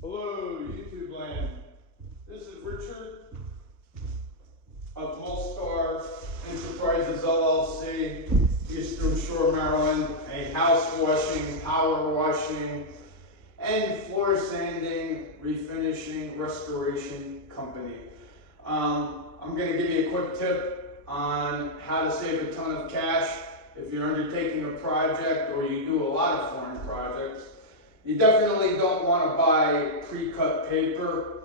Hello, YouTube land. This is Richard of Mulstar Enterprises LLC, Eastern Shore, Maryland, a house washing, power washing, and floor sanding, refinishing, restoration company. I'm going to give you a quick tip on how to save a ton of cash if you're undertaking a project or you do a lot of flooring projects. You definitely don't want to buy pre-cut paper.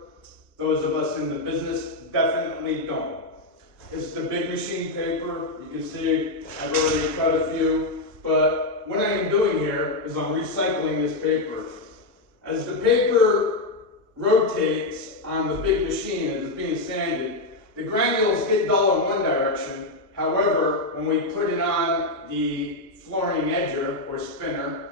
Those of us in the business definitely don't. It's the big machine paper. You can see I've already cut a few, but what I am doing here is I'm recycling this paper. As the paper rotates on the big machine as it's being sanded, the granules get dull in one direction. However, when we put it on the flooring edger or spinner,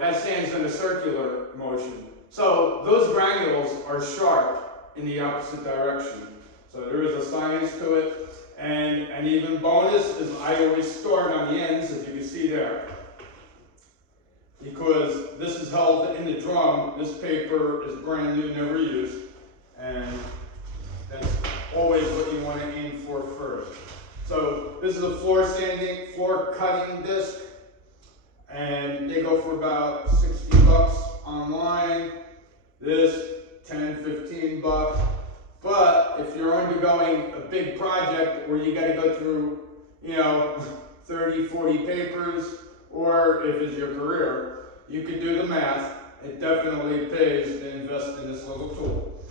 that sands in a circular motion. So those granules are sharp in the opposite direction. So there is a science to it. And an even bonus is I always store it on the ends, as you can see there. Because this is held in the drum. This paper is brand new, never used. And that's always what you want to aim for first. So this is a floor cutting disc. And they go for about 60 bucks online. This, 10, 15 bucks. But if you're undergoing a big project where you got to go through, 30, 40 papers, or if it's your career, you could do the math. It definitely pays to invest in this little tool.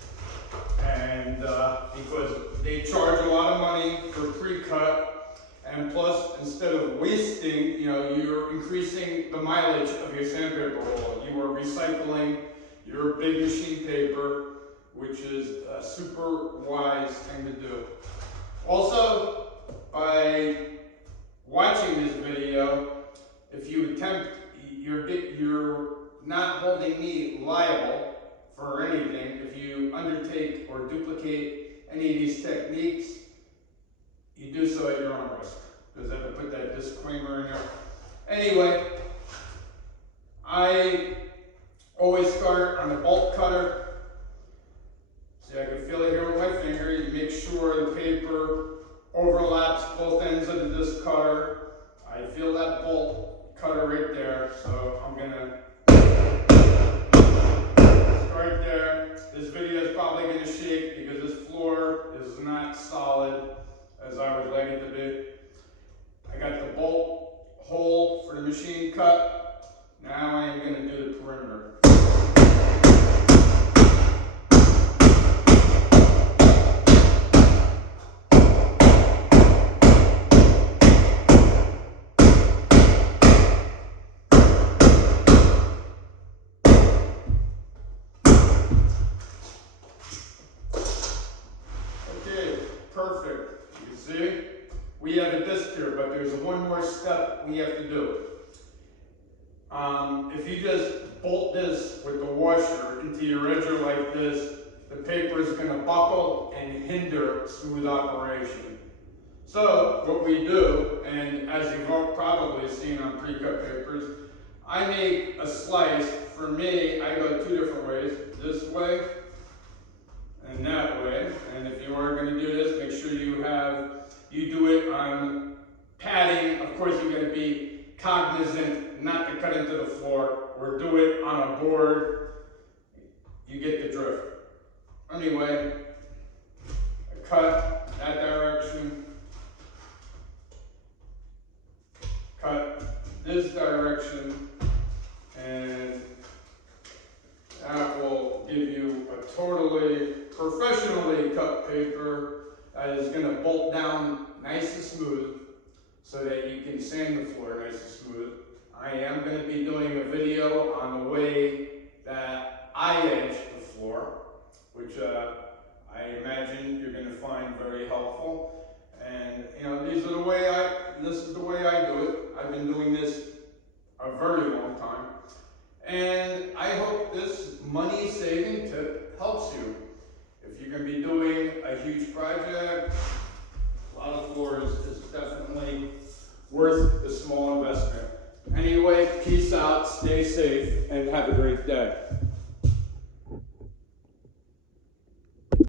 And because they charge a lot of money for pre-cut, and plus, instead of wasting, you're increasing the mileage of your sandpaper roll. You are recycling your big machine paper, which is a super wise thing to do. Also, by watching this video, if you attempt, you're not holding me liable for anything. If you undertake or duplicate any of these techniques, you do so at your own risk. Because I have to put that disclaimer in there. Anyway, I always start on the bolt cutter. See, I can feel it here with my finger. You make sure the paper overlaps both ends of the disc cutter. I feel that bolt cutter right there, so I'm gonna start there. This video is probably gonna shake because this floor is not solid as I would like it to be. I got the bolt hole for the machine cut. Now I am going to do the perimeter. Okay, perfect. You can see? We have a disc here, but there's one more step we have to do. If you just bolt this with the washer into your edger like this, the paper is going to buckle and hinder smooth operation. So what we do, and as you've probably seen on pre-cut papers, I make a slice. For me, I go two different ways, this way and that way. And if you are going to do this, make sure you do it on padding. Of course, you're going to be cognizant not to cut into the floor or do it on a board. You get the drift. Anyway, I cut that direction, cut this direction, and that will give you a totally professionally cut paper that is going to bolt down nice and smooth so that you can sand the floor nice and smooth. I am going to be doing a video on the way that I edge the floor, which I imagine you're going to find very helpful. And this is the way I do it. I've been doing this a very long time. And I hope this money-saving tip helps you. If you're going to be doing a huge project, a lot of floors is definitely worth the small investment. Anyway, peace out, stay safe, and have a great day.